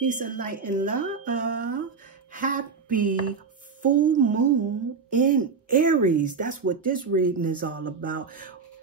Peace and light and love. Happy full moon in Aries. That's what this reading is all about.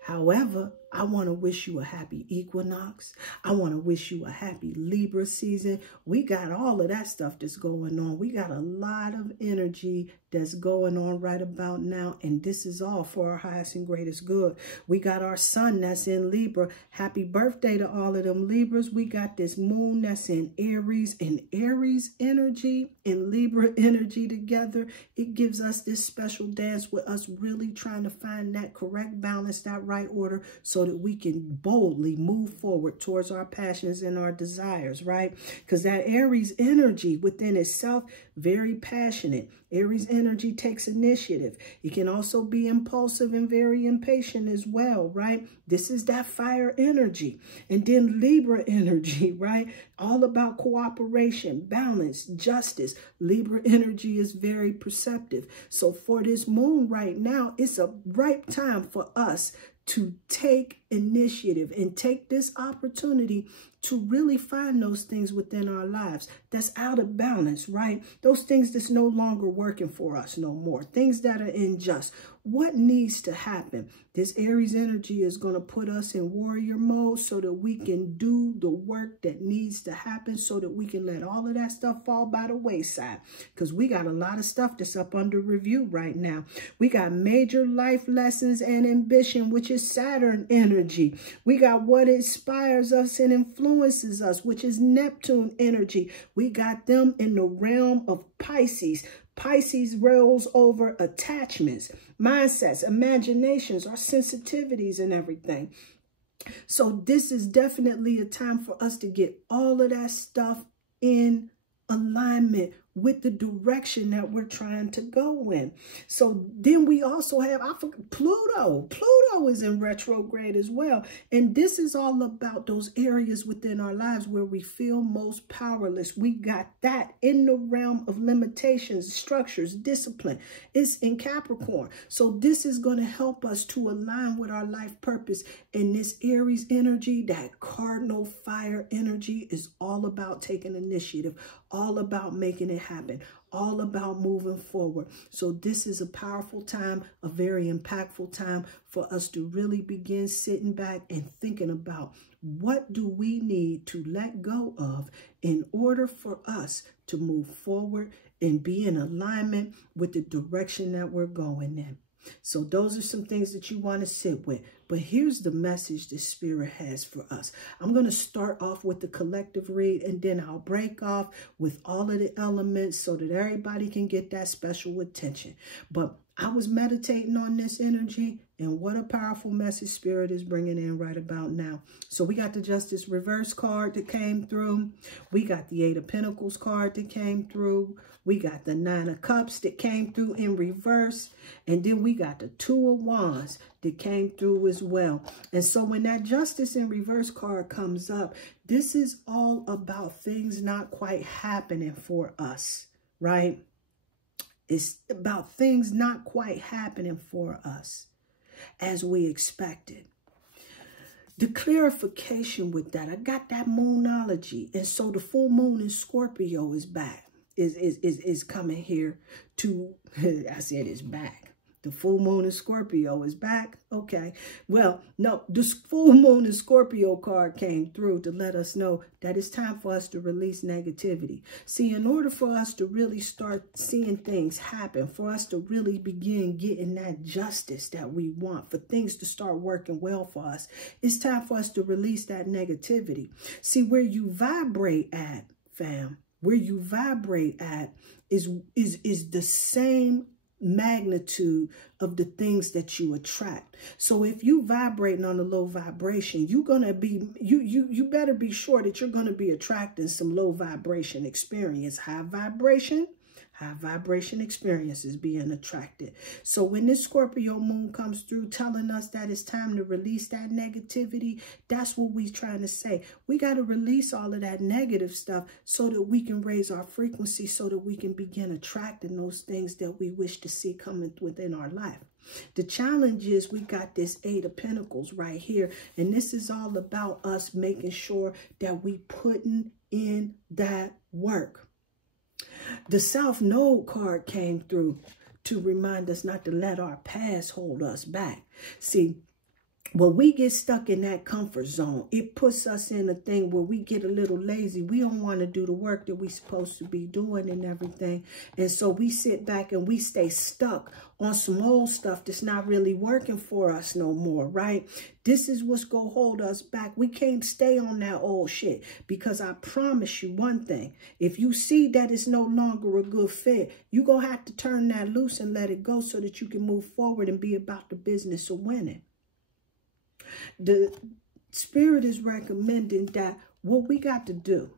However, I want to wish you a happy equinox. I want to wish you a happy Libra season. We got all of that stuff that's going on. We got a lot of energy that's going on right about now. And this is all for our highest and greatest good. We got our sun that's in Libra. Happy birthday to all of them Libras. We got this moon that's in Aries, and Aries energy and Libra energy together. It gives us this special dance with us really trying to find that correct balance, that right order, so that we can boldly move forward towards our passions and our desires, right? Because that Aries energy within itself, very passionate. Aries energy takes initiative. It can also be impulsive and very impatient as well, right? This is that fire energy. And then Libra energy, right? All about cooperation, balance, justice. Libra energy is very perceptive. So for this moon right now, it's a ripe time for us to take initiative and take this opportunity to really find those things within our lives that's out of balance, right? Those things that's no longer working for us no more. Things that are unjust. What needs to happen? This Aries energy is going to put us in warrior mode so that we can do the work that needs to happen, so that we can let all of that stuff fall by the wayside. Because we got a lot of stuff that's up under review right now. We got major life lessons and ambition, which is Saturn energy. We got what inspires us and influences us, which is Neptune energy. We got them in the realm of Pisces. Pisces rolls over attachments, mindsets, imaginations, our sensitivities and everything. So this is definitely a time for us to get all of that stuff in alignment with the direction that we're trying to go in. So then we also have Pluto. Pluto is in retrograde as well. And this is all about those areas within our lives where we feel most powerless. We got that in the realm of limitations, structures, discipline. It's in Capricorn. So this is going to help us to align with our life purpose. And this Aries energy, that cardinal fire energy, is all about taking initiative, all about making it happen, all about moving forward. So this is a powerful time, a very impactful time for us to really begin sitting back and thinking about what do we need to let go of in order for us to move forward and be in alignment with the direction that we're going in. So those are some things that you want to sit with. But here's the message the Spirit has for us. I'm going to start off with the collective read, and then I'll break off with all of the elements so that everybody can get that special attention. But I was meditating on this energy, and what a powerful message Spirit is bringing in right about now. So we got the Justice Reverse card that came through. We got the Eight of Pentacles card that came through. We got the Nine of Cups that came through in reverse. And then we got the Two of Wands that came through as well. And so when that Justice in Reverse card comes up, this is all about things not quite happening for us, right? It's about things not quite happening for us as we expected. The clarification with that, I got that moonology. And so the full moon in Scorpio is back, is coming here to, I said it's back. The full moon in Scorpio is back. Okay. Well, no, the full moon in Scorpio card came through to let us know that it's time for us to release negativity. See, in order for us to really start seeing things happen, for us to really begin getting that justice that we want, for things to start working well for us, it's time for us to release that negativity. See, where you vibrate at, fam, where you vibrate at is the same magnitude of the things that you attract. So if you vibrating on a low vibration, you're gonna be you better be sure that you're gonna be attracting some low vibration experience. High vibration experiences being attracted. So when this Scorpio moon comes through telling us that it's time to release that negativity, that's what we're trying to say. We got to release all of that negative stuff so that we can raise our frequency, so that we can begin attracting those things that we wish to see coming within our life. The challenge is we got this 8 of Pentacles right here. And this is all about us making sure that we putting in that work. The South Node card came through to remind us not to let our past hold us back. See, when we get stuck in that comfort zone, it puts us in a thing where we get a little lazy. We don't want to do the work that we're supposed to be doing and everything. And so we sit back and we stay stuck on some old stuff that's not really working for us no more, right? This is what's going to hold us back. We can't stay on that old shit, because I promise you one thing. If you see that it's no longer a good fit, you're going to have to turn that loose and let it go so that you can move forward and be about the business of winning. The Spirit is recommending that what we got to do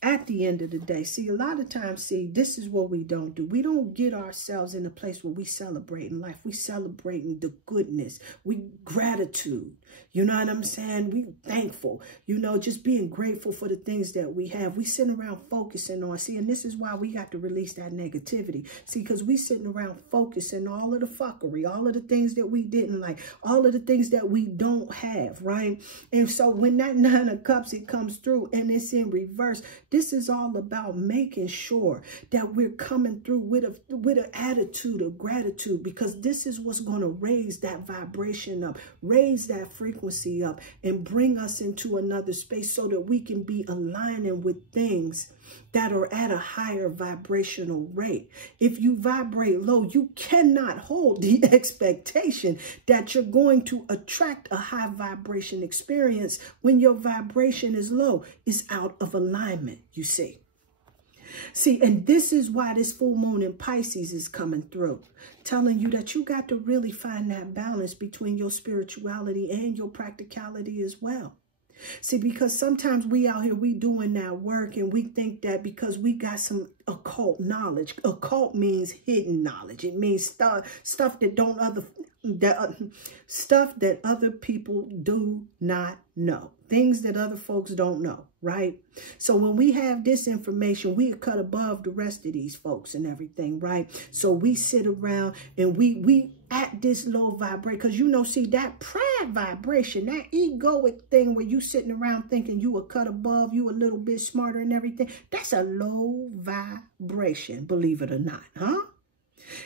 at the end of the day, see, a lot of times, see, this is what we don't do. We don't get ourselves in a place where we celebrating life. We celebrating the goodness. We gratitude. You know what I'm saying? We thankful. You know, just being grateful for the things that we have. We sitting around focusing on, see, and this is why we got to release that negativity. See, because we sitting around focusing all of the fuckery, all of the things that we didn't like, all of the things that we don't have, right? And so when that 9 of Cups, it comes through and it's in reverse. This is all about making sure that we're coming through with an attitude of gratitude, because this is what's going to raise that vibration up, raise that frequency up, and bring us into another space so that we can be aligning with things that are at a higher vibrational rate. If you vibrate low, you cannot hold the expectation that you're going to attract a high vibration experience when your vibration is low. It's out of alignment, you see. See, and this is why this full moon in Pisces is coming through, telling you that you got to really find that balance between your spirituality and your practicality as well. See, because sometimes we out here, we doing that work and we think that because we got some occult knowledge. Occult means hidden knowledge. It means stuff that other people do not know. Things that other folks don't know, right? So when we have this information, we cut above the rest of these folks and everything, right? So we sit around and we at this low vibration, because, you know, see, that pride vibration, that egoic thing where you sitting around thinking you a cut above, you a little bit smarter and everything, that's a low vibration, believe it or not, huh?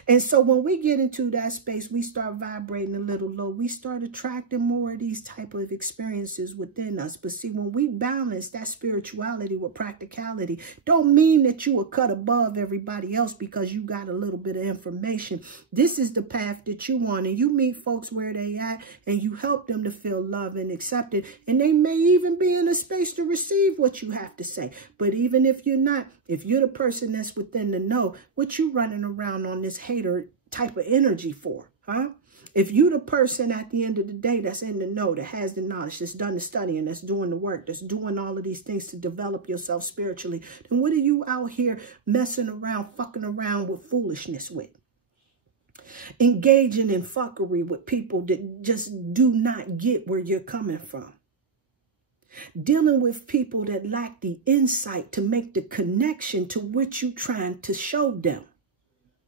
And so when we get into that space, we start vibrating a little low. We start attracting more of these type of experiences within us. But see, when we balance that spirituality with practicality, don't mean that you will cut above everybody else because you got a little bit of information. This is the path that you want. And you meet folks where they at and you help them to feel loved and accepted. And they may even be in a space to receive what you have to say. But even if you're not, if you're the person that's within the know, what you running around on this hater type of energy for, huh? If you the person at the end of the day that's in the know, that has the knowledge, that's done the studying, that's doing the work, that's doing all of these things to develop yourself spiritually, then what are you out here messing around, fucking around with foolishness with? Engaging in fuckery with people that just do not get where you're coming from. Dealing with people that lack the insight to make the connection to what you're trying to show them.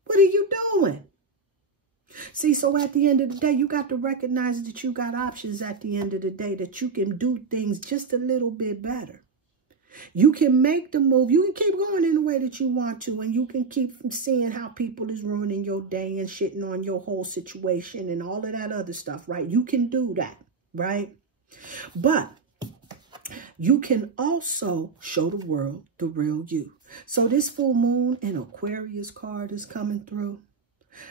What are you doing? See, so at the end of the day, you got to recognize that you got options at the end of the day, that you can do things just a little bit better. You can make the move. You can keep going in the way that you want to, and you can keep seeing how people is ruining your day and shitting on your whole situation and all of that other stuff, right? You can do that, right? But you can also show the world the real you. So this full moon and Aquarius card is coming through,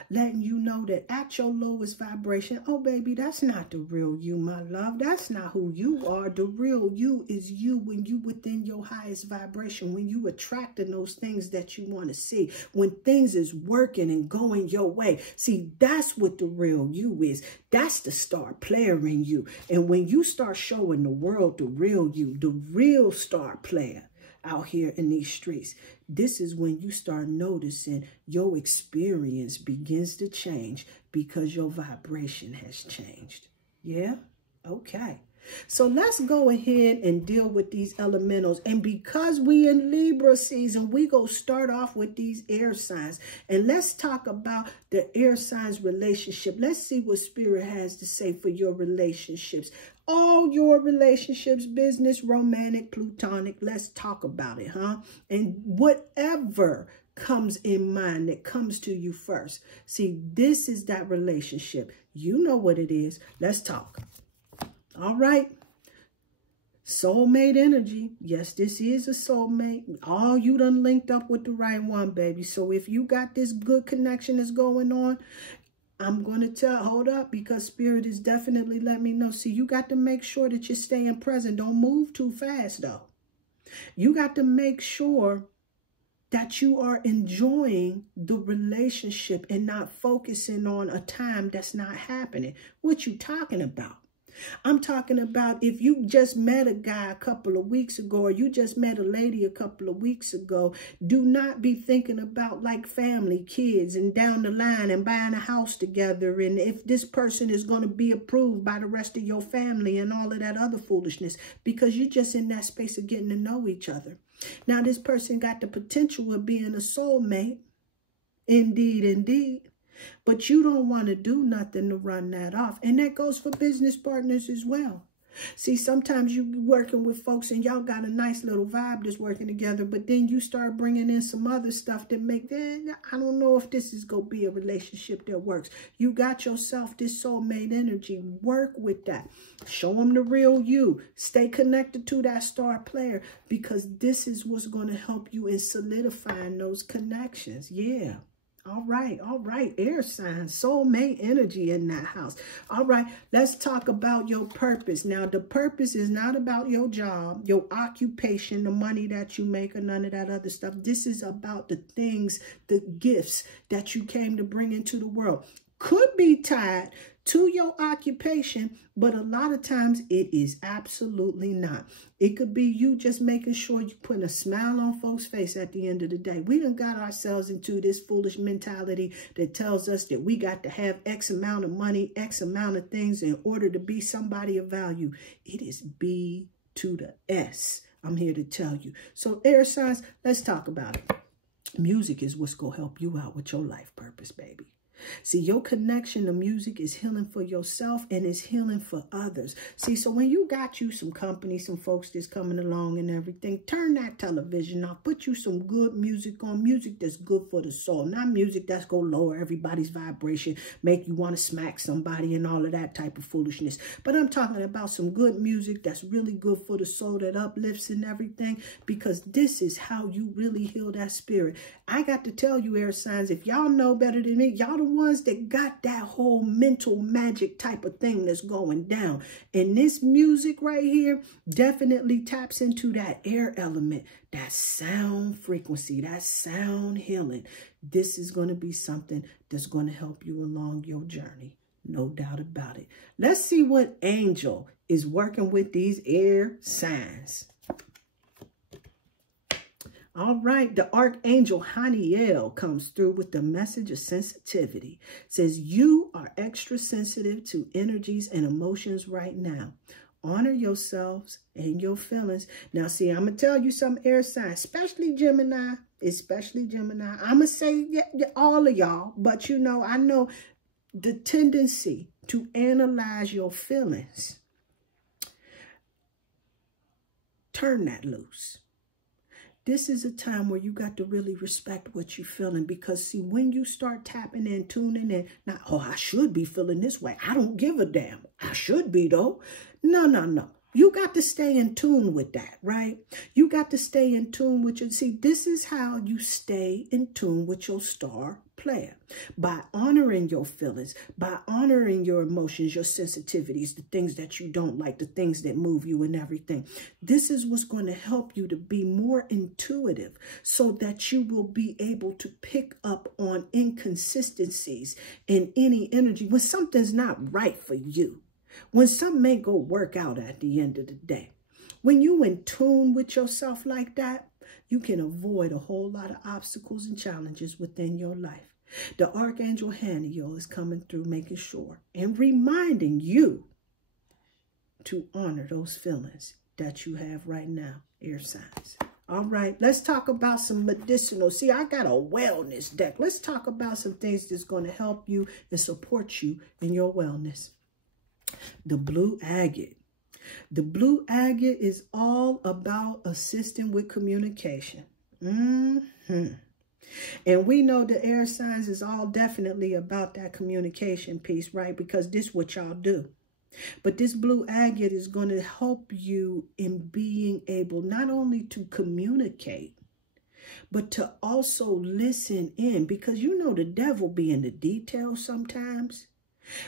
letting you know that at your lowest vibration, oh, baby, that's not the real you, my love. That's not who you are. The real you is you when you within your highest vibration, when you attracting those things that you want to see, when things is working and going your way. See, that's what the real you is. That's the star player in you. And when you start showing the world the real you, the real star player out here in these streets, this is when you start noticing your experience begins to change because your vibration has changed. Yeah? Okay. So let's go ahead and deal with these elementals. And because we in Libra season, we go start off with these air signs. And let's talk about the air signs relationship. Let's see what Spirit has to say for your relationships. All your relationships, business, romantic, plutonic. Let's talk about it, huh? And whatever comes in mind that comes to you first. See, this is that relationship. You know what it is. Let's talk. All right. Soulmate energy. Yes, this is a soulmate. All you done linked up with the right one, baby. So if you got this good connection that's going on, I'm going to tell, hold up, because Spirit is definitely letting me know. See, you got to make sure that you're staying present. Don't move too fast, though. You got to make sure that you are enjoying the relationship and not focusing on a time that's not happening. What you talking about? I'm talking about if you just met a guy a couple of weeks ago, or you just met a lady a couple of weeks ago, do not be thinking about like family, kids, and down the line and buying a house together. And if this person is going to be approved by the rest of your family and all of that other foolishness, because you're just in that space of getting to know each other. Now, this person got the potential of being a soulmate. Indeed, indeed. But you don't want to do nothing to run that off. And that goes for business partners as well. See, sometimes you working with folks and y'all got a nice little vibe that's working together, but then you start bringing in some other stuff that make, I don't know if this is going to be a relationship that works. You got yourself this soulmate energy. Work with that. Show them the real you. Stay connected to that star player, because this is what's going to help you in solidifying those connections. Yeah. All right, air signs, soulmate energy in that house. All right, let's talk about your purpose. Now, the purpose is not about your job, your occupation, the money that you make, or none of that other stuff. This is about the things, the gifts that you came to bring into the world. Could be tied to your occupation, but a lot of times it is absolutely not. It could be you just making sure you putting a smile on folks' face at the end of the day. We done got ourselves into this foolish mentality that tells us that we got to have X amount of money, X amount of things in order to be somebody of value. It is B to the S. I'm here to tell you. So air signs, let's talk about it. Music is what's going to help you out with your life purpose, baby. See, your connection to music is healing for yourself and is healing for others. See, so when you got you some company, some folks that's coming along and everything, turn that television off. Put you some good music on, music that's good for the soul. Not music that's going to lower everybody's vibration, make you want to smack somebody and all of that type of foolishness. But I'm talking about some good music that's really good for the soul, that uplifts and everything, because this is how you really heal that spirit. I got to tell you, air signs, if y'all know better than me, y'all the ones that got that whole mental magic type of thing that's going down. And this music right here definitely taps into that air element, that sound frequency, that sound healing. This is going to be something that's going to help you along your journey. No doubt about it. Let's see what angel is working with these air signs. All right, the Archangel Haniel comes through with the message of sensitivity. It says, you are extra sensitive to energies and emotions right now. Honor yourselves and your feelings. Now, see, I'm going to tell you some air signs, especially Gemini. I'm going to say all of y'all, but you know, I know the tendency to analyze your feelings. Turn that loose. This is a time where you got to really respect what you're feeling, because see, when you start tapping in, tuning in, now, oh, I should be feeling this way. I don't give a damn. I should be though. No. You got to stay in tune with that, right? You got to stay in tune with your, see, this is how you stay in tune with your star player. By honoring your feelings, by honoring your emotions, your sensitivities, the things that you don't like, the things that move you and everything. This is what's going to help you to be more intuitive, so that you will be able to pick up on inconsistencies in any energy when something's not right for you. When something ain't gonna work out at the end of the day. When you in tune with yourself like that, you can avoid a whole lot of obstacles and challenges within your life. The Archangel Haniel is coming through, making sure and reminding you to honor those feelings that you have right now, air signs. All right, let's talk about some medicinal. See, I got a wellness deck. Let's talk about some things that's going to help you and support you in your wellness. The blue agate. The blue agate is all about assisting with communication. And we know the air signs is all definitely about that communication piece, right? Because this is what y'all do. But this blue agate is going to help you in being able not only to communicate, but to also listen in. Because you know the devil be in the details sometimes.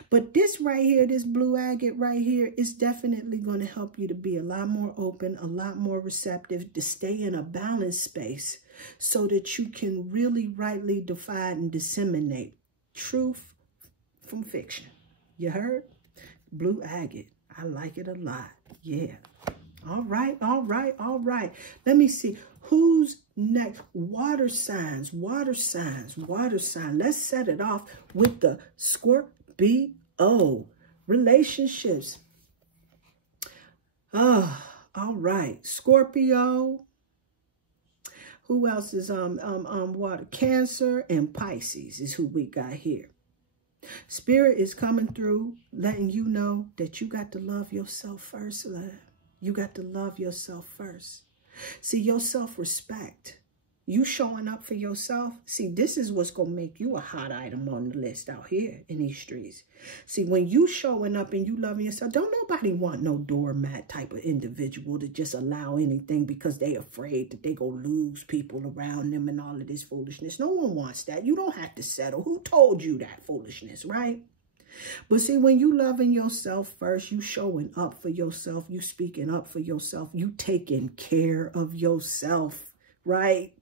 But this right here, this blue agate right here, is definitely going to help you to be a lot more open, a lot more receptive, to stay in a balanced space so that you can really rightly divide and disseminate truth from fiction. You heard? Blue agate. I like it a lot. Yeah. All right, all right, all right. Let me see. Who's next? Water signs, water signs, water sign. Let's set it off with the Scorpio. Relationships. All right. Scorpio. Who else is water? Cancer and Pisces is who we got here. Spirit is coming through, letting you know that you got to love yourself first, love. You got to love yourself first. See, your self-respect. You showing up for yourself. See, this is what's going to make you a hot item on the list out here in these streets. See, when you showing up and you loving yourself, don't nobody want no doormat type of individual to just allow anything because they afraid that they going to lose people around them and all of this foolishness. No one wants that. You don't have to settle. Who told you that foolishness, right? But see, when you loving yourself first, you showing up for yourself, you speaking up for yourself, you taking care of yourself, right?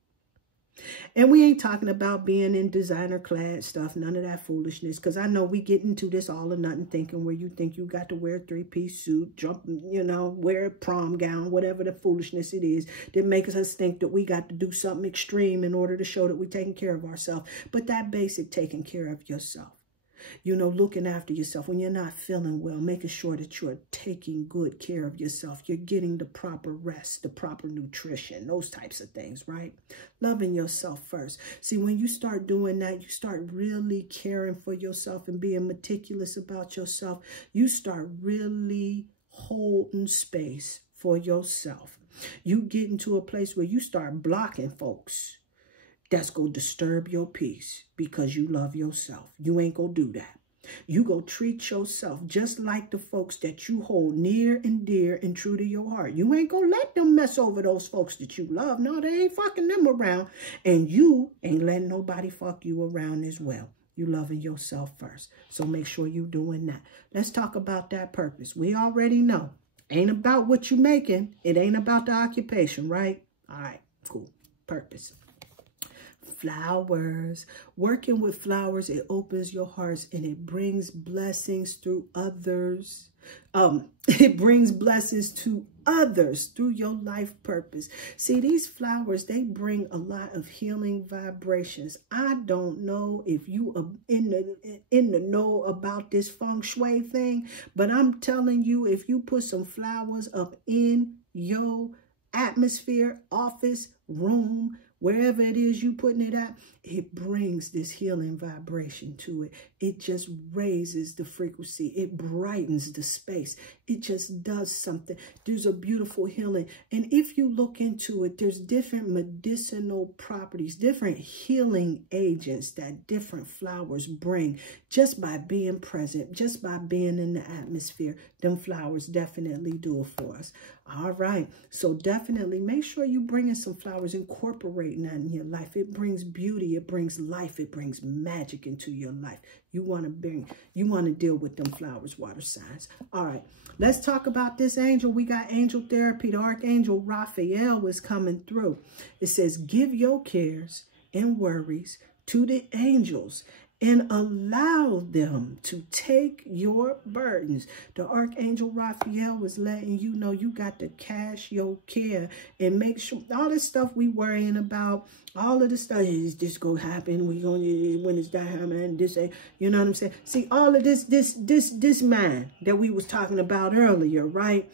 And we ain't talking about being in designer clad stuff, none of that foolishness. Because I know we get into this all or nothing thinking where you think you got to wear a three-piece suit, jump, you know, wear a prom gown, whatever the foolishness it is that makes us think that we got to do something extreme in order to show that we're taking care of ourselves. But that basic taking care of yourself. You know, looking after yourself when you're not feeling well, making sure that you're taking good care of yourself. You're getting the proper rest, the proper nutrition, those types of things, right? Loving yourself first. See, when you start doing that, you start really caring for yourself and being meticulous about yourself. You start really holding space for yourself. You get into a place where you start blocking folks that's going to disturb your peace because you love yourself. You ain't going to do that. You go treat yourself just like the folks that you hold near and dear and true to your heart. You ain't going to let them mess over those folks that you love. No, they ain't fucking them around. And you ain't letting nobody fuck you around as well. You loving yourself first. So make sure you doing that. Let's talk about that purpose. We already know. Ain't about what you making. It ain't about the occupation, right? All right, cool. Purpose. Flowers. Working with flowers, it opens your hearts and it brings blessings through others. It brings blessings to others through your life purpose. See, these flowers, they bring a lot of healing vibrations. I don't know if you are in the know about this feng shui thing, but I'm telling you, if you put some flowers up in your atmosphere, office, room, wherever it is you putting it at, it brings this healing vibration to it. It just raises the frequency. It brightens the space. It just does something. There's a beautiful healing. And if you look into it, there's different medicinal properties, different healing agents that different flowers bring just by being present, just by being in the atmosphere. Them flowers definitely do it for us. All right. So definitely make sure you bring in some flowers, incorporating that in your life. It brings beauty. It brings life. It brings magic into your life. You want to deal with them flowers, water signs. All right. Let's talk about this angel. We got angel therapy. The Archangel Raphael is coming through. It says, give your cares and worries to the angels, and allow them to take your burdens. The Archangel Raphael was letting you know you got to cast your care and make sure all this stuff we worrying about, all of this stuff is just gonna happen. We gonna, when it's that happening, this, you know what I'm saying? See, all of this man that we was talking about earlier, right?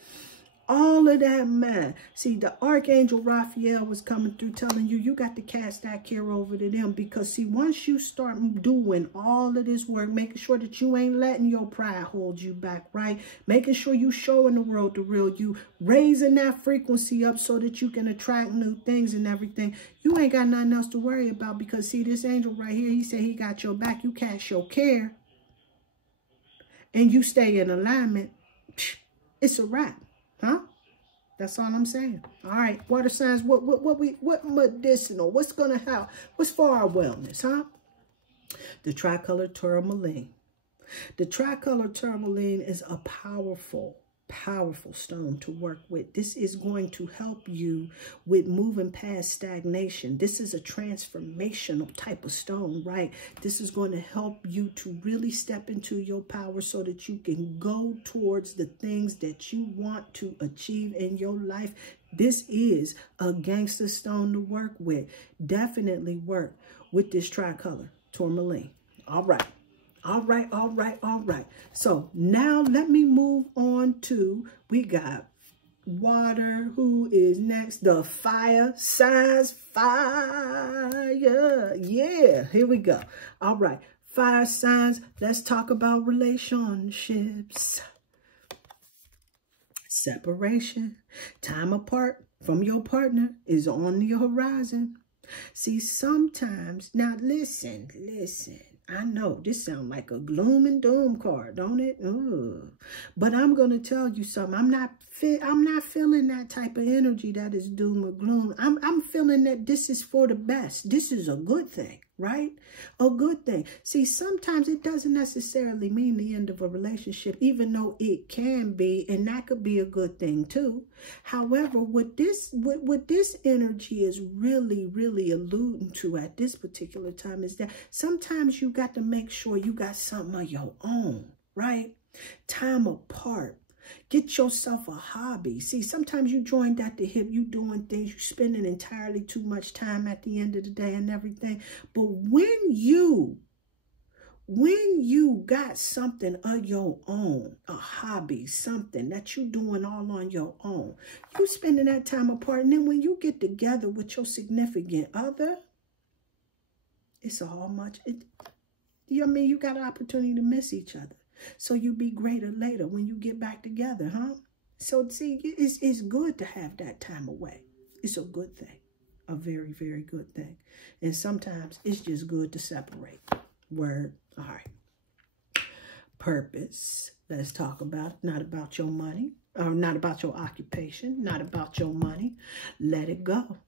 All of that man. See, the Archangel Raphael was coming through telling you, you got to cast that care over to them. Because, see, once you start doing all of this work, making sure that you ain't letting your pride hold you back, right? Making sure you showing the world the real you, raising that frequency up so that you can attract new things and everything. You ain't got nothing else to worry about. Because, see, this angel right here, he said he got your back. You cast your care and you stay in alignment. It's a wrap. Huh? That's all I'm saying. All right, water signs. What medicinal? What's gonna help? What's for our wellness? Huh? The tricolor tourmaline. The tricolor tourmaline is a powerful stone to work with. This is going to help you with moving past stagnation. This is a transformational type of stone, right? This is going to help you to really step into your power so that you can go towards the things that you want to achieve in your life. This is a gangster stone to work with. Definitely work with this tricolor tourmaline. All right. All right. So now let me move on to, we got water. Who is next? The fire signs. Fire. Yeah, here we go. All right. Fire signs. Let's talk about relationships. Separation. Time apart from your partner is on the horizon. See, sometimes, now listen. I know this sounds like a gloom and doom card, don't it? Ugh. But I'm going to tell you something. I'm not feeling that type of energy that is doom or gloom. I'm feeling that this is for the best. This is a good thing, right? A good thing. See, sometimes it doesn't necessarily mean the end of a relationship, even though it can be, and that could be a good thing too. However, what this energy is really alluding to at this particular time is that sometimes you got to make sure you got something of your own, right? Time apart. Get yourself a hobby. See, sometimes you joined at the hip, you doing things, you spending entirely too much time at the end of the day and everything. But when you got something of your own, a hobby, something that you doing all on your own, you spending that time apart. And then when you get together with your significant other, it's all much. I mean, you got an opportunity to miss each other. So you be greater later when you get back together, huh? So see, it's good to have that time away. It's a good thing, a very, very good thing. And sometimes it's just good to separate. Word. All right. Purpose. Let's talk about, not about your money, or not about your occupation, not about your money. Let it go.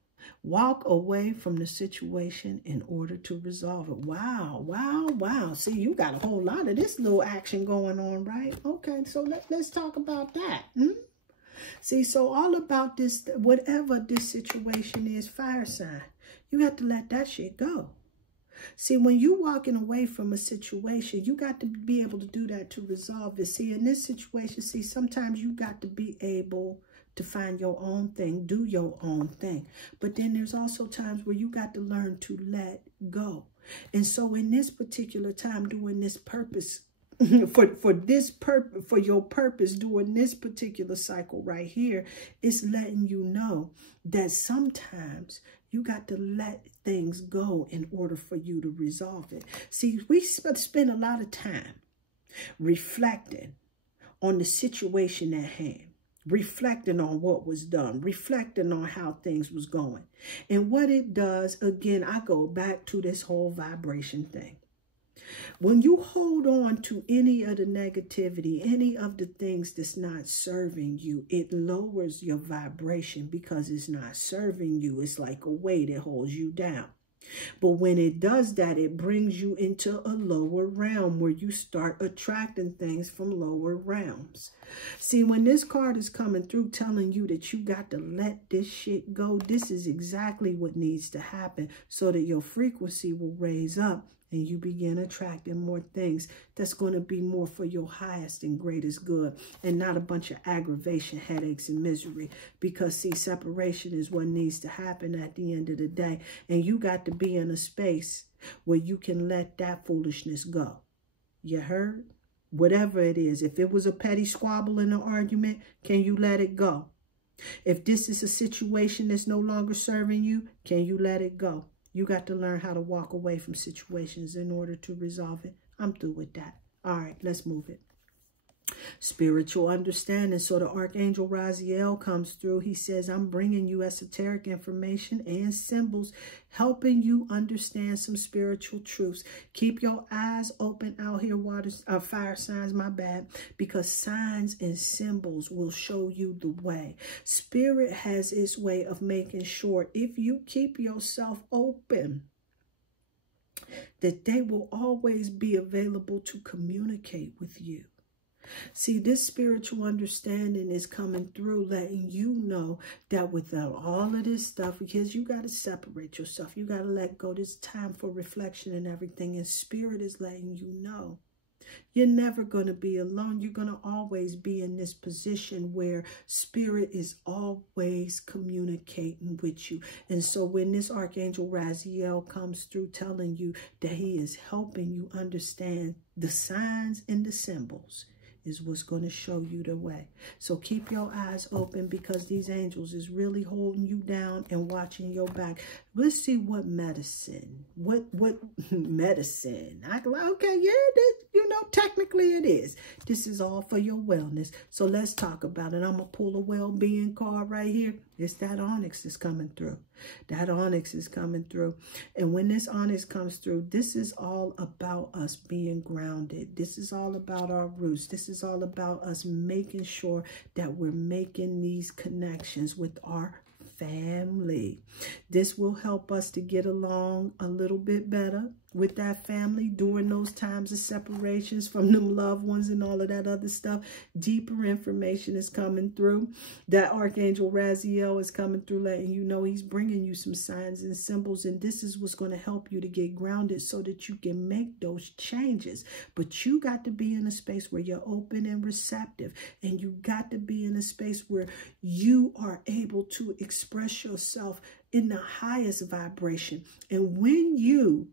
Walk away from the situation in order to resolve it. Wow. See, you got a whole lot of this little action going on, right? Okay, so let's talk about that. See, so all about this, whatever this situation is, fire sign, you have to let that shit go. See, when you walking away from a situation, you got to be able to do that to resolve it. See, in this situation, see, sometimes you got to be able to find your own thing, do your own thing. But then there's also times where you got to learn to let go. And so in this particular time, doing this purpose, for your purpose, doing this particular cycle right here, it's letting you know that sometimes you got to let things go in order for you to resolve it. See, we spend a lot of time reflecting on the situation at hand, reflecting on what was done, reflecting on how things was going. And what it does, again, I go back to this whole vibration thing. When you hold on to any of the negativity, any of the things that's not serving you, it lowers your vibration because it's not serving you. It's like a weight that holds you down. But when it does that, it brings you into a lower realm where you start attracting things from lower realms. See, when this card is coming through telling you that you got to let this shit go, this is exactly what needs to happen so that your frequency will raise up and you begin attracting more things that's going to be more for your highest and greatest good, and not a bunch of aggravation, headaches, and misery. Because, see, separation is what needs to happen at the end of the day. And you got to be in a space where you can let that foolishness go. You heard? Whatever it is. If it was a petty squabble in an argument, can you let it go? If this is a situation that's no longer serving you, can you let it go? You got to learn how to walk away from situations in order to resolve it. I'm through with that. All right, let's move it. Spiritual understanding. So the Archangel Raziel comes through. He says, I'm bringing you esoteric information and symbols, helping you understand some spiritual truths. Keep your eyes open out here, fire signs, my bad, because signs and symbols will show you the way. Spirit has its way of making sure, if you keep yourself open, that they will always be available to communicate with you. See, this spiritual understanding is coming through, letting you know that without all of this stuff, because you got to separate yourself, you got to let go. This time for reflection and everything. And Spirit is letting you know you're never going to be alone. You're going to always be in this position where Spirit is always communicating with you. And so when this Archangel Raziel comes through telling you that he is helping you understand the signs and the symbols, is what's going to show you the way. So keep your eyes open, because these angels is really holding you down and watching your back. Let's see what medicine, what medicine. Okay, yeah, technically it is. This is all for your wellness. So let's talk about it. I'm going to pull a well-being card right here. It's that onyx is coming through. That onyx is coming through. And when this onyx comes through, this is all about us being grounded. This is all about our roots. This is all about us making sure that we're making these connections with our family. This will help us to get along a little bit better with that family during those times of separations from them loved ones and all of that other stuff. Deeper information is coming through. That Archangel Raziel is coming through, letting you know he's bringing you some signs and symbols, and this is what's going to help you to get grounded so that you can make those changes. But you got to be in a space where you're open and receptive, and you got to be in a space where you are able to express yourself in the highest vibration. And when you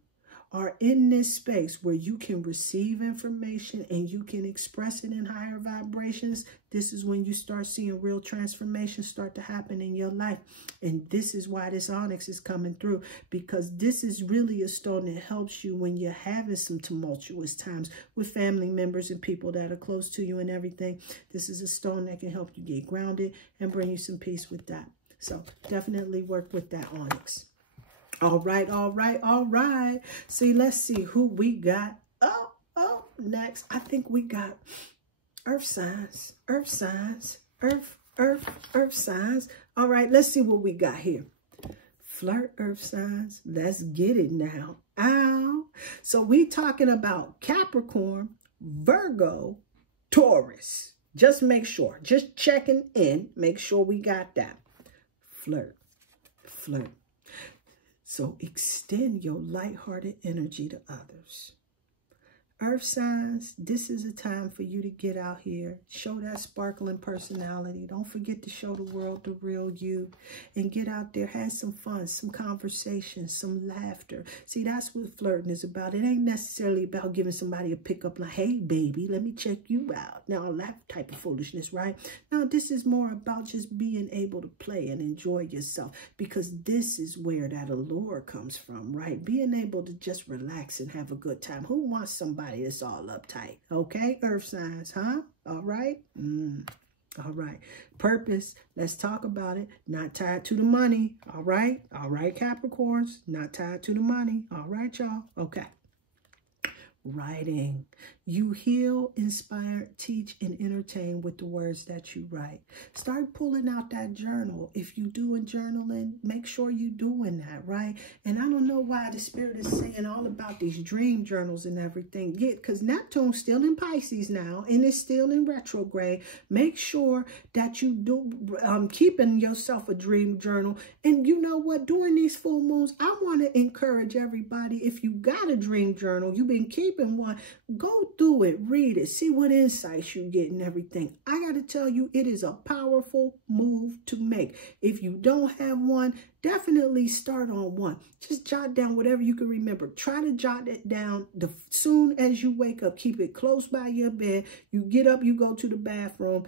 are in this space where you can receive information and you can express it in higher vibrations, this is when you start seeing real transformation start to happen in your life. And this is why this onyx is coming through, because this is really a stone that helps you when you're having some tumultuous times with family members and people that are close to you and everything. This is a stone that can help you get grounded and bring you some peace with that. So definitely work with that onyx. All right, all right, all right. See, let's see who we got. Oh, next. I think we got earth signs, earth signs, earth signs. All right, let's see what we got here. Flirt, earth signs. Let's get it now. Ow. So we talking about Capricorn, Virgo, Taurus. Just make sure, just checking in, make sure we got that. Flirt, flirt. So extend your lighthearted energy to others. Earth signs, this is a time for you to get out here, show that sparkling personality. Don't forget to show the world the real you, and get out there, have some fun, some conversation, some laughter. See, that's what flirting is about. It ain't necessarily about giving somebody a pickup like, hey, baby, let me check you out. Now, that type of foolishness, right? Now, this is more about just being able to play and enjoy yourself, because this is where that allure comes from, right? Being able to just relax and have a good time. Who wants somebody it's all uptight? Okay, earth signs, huh? All right. All right. Purpose. Let's talk about it. Not tied to the money. All right. All right, Capricorns. Not tied to the money. All right, y'all. Okay. Writing. You heal, inspire, teach, and entertain with the words that you write. Start pulling out that journal. If you're doing journaling, make sure you're doing that, right? And I don't know why the Spirit is saying all about these dream journals and everything. Yeah, because Neptune's still in Pisces now, and it's still in retrograde. Make sure that you do keeping yourself a dream journal. And you know what? During these full moons, I want to encourage everybody, if you got a dream journal, you've been keeping one, go through it, read it, see what insights you get and everything. I got to tell you, it is a powerful move to make. If you don't have one, definitely start on one. Just jot down whatever you can remember. Try to jot it down soon as you wake up. Keep it close by your bed. You get up, you go to the bathroom.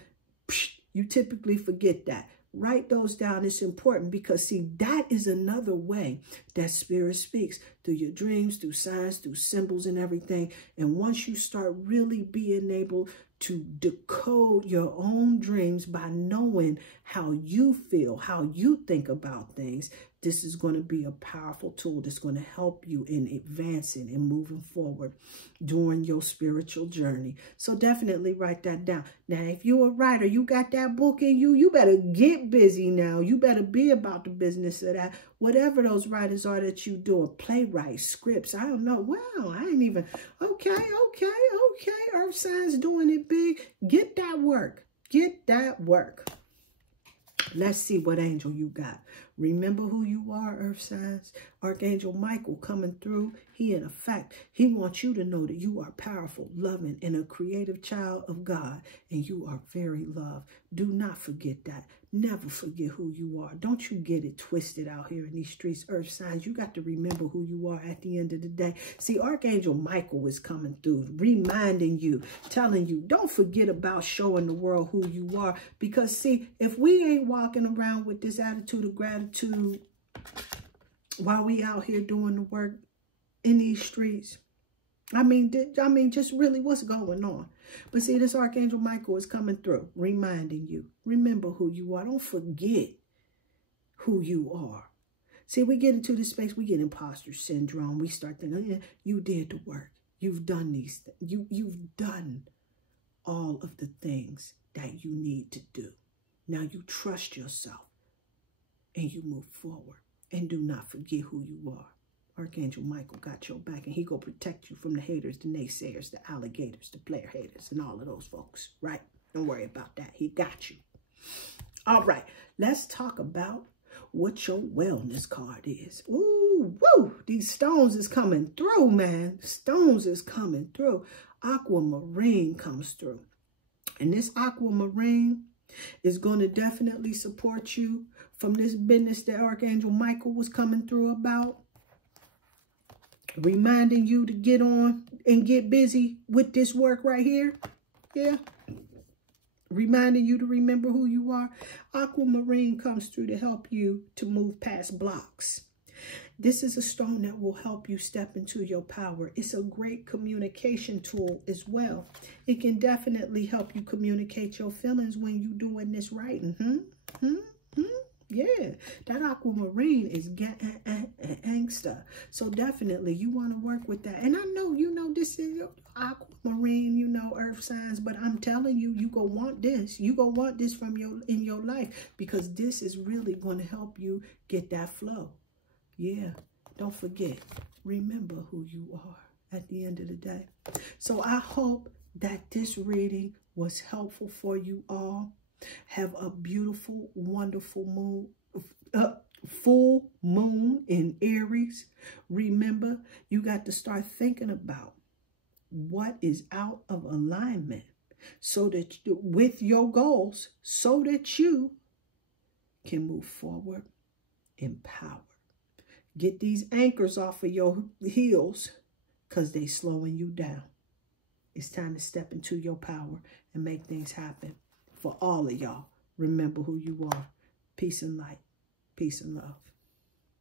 You typically forget that. Write those down. It's important because, see, that is another way that Spirit speaks, through your dreams, through signs, through symbols and everything. And once you start really being able to decode your own dreams by knowing how you feel, how you think about things, this is going to be a powerful tool that's going to help you in advancing and moving forward during your spiritual journey. So definitely write that down. Now, if you're a writer, you got that book in you, you better get busy now. You better be about the business of that. Whatever those writers are that you do, a playwright, scripts, I don't know. Wow, I ain't even, okay. Earth signs doing it big. Get that work. Get that work. Let's see what angel you got. Remember who you are, Earth signs. Archangel Michael coming through. He, in effect, he wants you to know that you are powerful, loving, and a creative child of God. And you are very loved. Do not forget that. Never forget who you are. Don't you get it twisted out here in these streets, Earth signs. You got to remember who you are at the end of the day. See, Archangel Michael is coming through, reminding you, telling you, don't forget about showing the world who you are. Because, see, if we ain't walking around with this attitude of gratitude while we out here doing the work in these streets, I mean, just really what's going on? But see, this Archangel Michael is coming through, reminding you, remember who you are. Don't forget who you are. See, we get into this space, we get imposter syndrome. We start thinking, yeah, you did the work. You've done these things. You've done all of the things that you need to do. Now you trust yourself and you move forward. And do not forget who you are. Archangel Michael got your back, and he gonna protect you from the haters, the naysayers, the alligators, the player haters, and all of those folks, right? Don't worry about that. He got you. All right, let's talk about what your wellness card is. Ooh, woo! These stones is coming through, man. Stones is coming through. Aquamarine comes through. And this aquamarine is going to definitely support you from this business that Archangel Michael was coming through about. Reminding you to get on and get busy with this work right here. Yeah. Reminding you to remember who you are. Aquamarine comes through to help you to move past blocks. This is a stone that will help you step into your power. It's a great communication tool as well. It can definitely help you communicate your feelings when you're doing this writing. Yeah, that aquamarine is gangster. So definitely you want to work with that. And I know, you know, this is aquamarine, you know, earth signs, but I'm telling you, you go want this. You go want this from in your life, because this is really going to help you get that flow. Yeah, don't forget, remember who you are at the end of the day. So I hope that this reading was helpful for you all. Have a beautiful, wonderful moon, full moon in Aries. Remember, you got to start thinking about what is out of alignment so that with your goals, so that you can move forward empowered. Get these anchors off of your heels, because they slowing you down. It's time to step into your power and make things happen. For all of y'all, remember who you are. Peace and light. Peace and love.